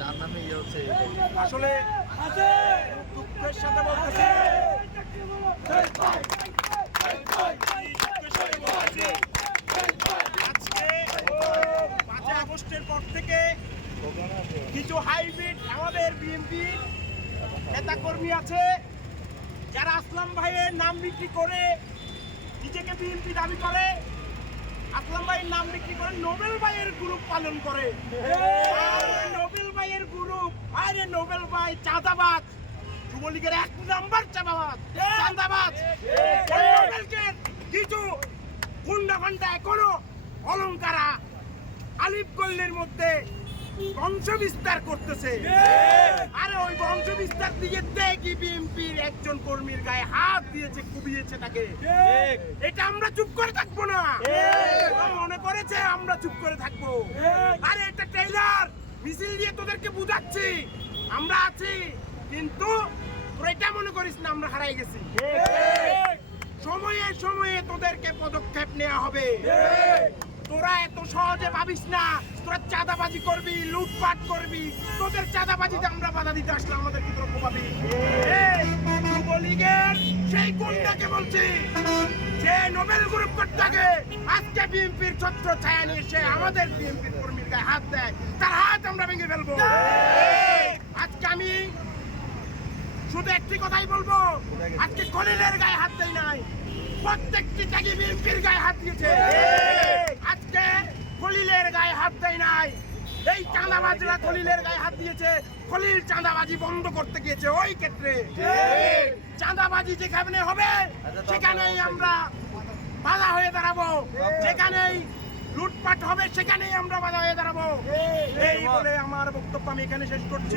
যার নামে ইয়ে হচ্ছে। আসলে দুঃখের সাথে কিছু হাইব্রিড আমাদের বিএনপি নেতাকর্মী আছে, যারা আসলাম ভাইয়ের নাম বিক্রি করে নিজেকে বিএনপি দাবি করে। আসলাম ভাইয়ের নাম বিক্রি করে, নোবেল ভাইয়ের গ্রুপ পালন করে আরে নোবেল ভাইয়ের গ্রুপ আরে নোবেল ভাই চাঁদাবাজ যুবলীগের এক নাম্বার চাঁদাবাজ। চাঁদাবাজ। কিছু গুন্ডা ফান্ডা এখনও অলঙ্কারা আলিফ গল্লির মধ্যে বংশ বিস্তার করতেছে আরে ওই বংশ বিস্তার দিয়ে দেখি বিএনপির একজন কর্মীর গায়ে হাত দিয়েছে কুবিয়েছে তাকে। এটা আমরা চুপ করে থাকব না। মনে করেছে আমরা চুপ করে থাকব। আরে এটা ট্রেলার মিছিল দিয়ে তোদেরকে বুঝাচ্ছি। আমরা আছি। করিস আমরা হারাই গেছি। সময়ে সময়ে তোদেরকে পদক্ষেপ নেওয়া হবে। তোরা এত সহজে ভাবিস না, তোরা চাঁদাবাজি করবি, লুটপাট করবি। তোদের চাঁদাবাজিতে আমরা বাধা দিতে আসলাম আমাদের কি তোরা পাবি? যুবলীগের সেই গুন্ডাকে বলছি, যে নোবেল গ্রুপ করতে আজকে বিএনপির ছত্র ছায়া নিয়ে এসে আমাদের বিএনপির কর্মীর গায়ে হাত দেয়। তার হাত আমরা ভেঙে ফেলব। শুধু একটি কথাই বলব, আজকে খলিলের গায়ে হাত দেয় নাই, প্রত্যেকটি ত্যাগী বিএনপির গায়ে হাত দিয়েছে। আজকে খলিলের গায়ে হাত দেয় নাই, এই চাঁদাবাজরা খলিলের গায়ে হাত দিয়েছে খলিল চাঁদাবাজি বন্ধ করতে গিয়েছে ওই ক্ষেত্রে। চাঁদাবাজি যেখানে হবে, সেখানেই আমরা বাধা হয়ে দাঁড়াবো। যেখানেই লুটপাট হবে, সেখানেই আমরা বাধা হয়ে দাঁড়াবো। এই বলে আমার বক্তব্য আমি এখানে শেষ করছি।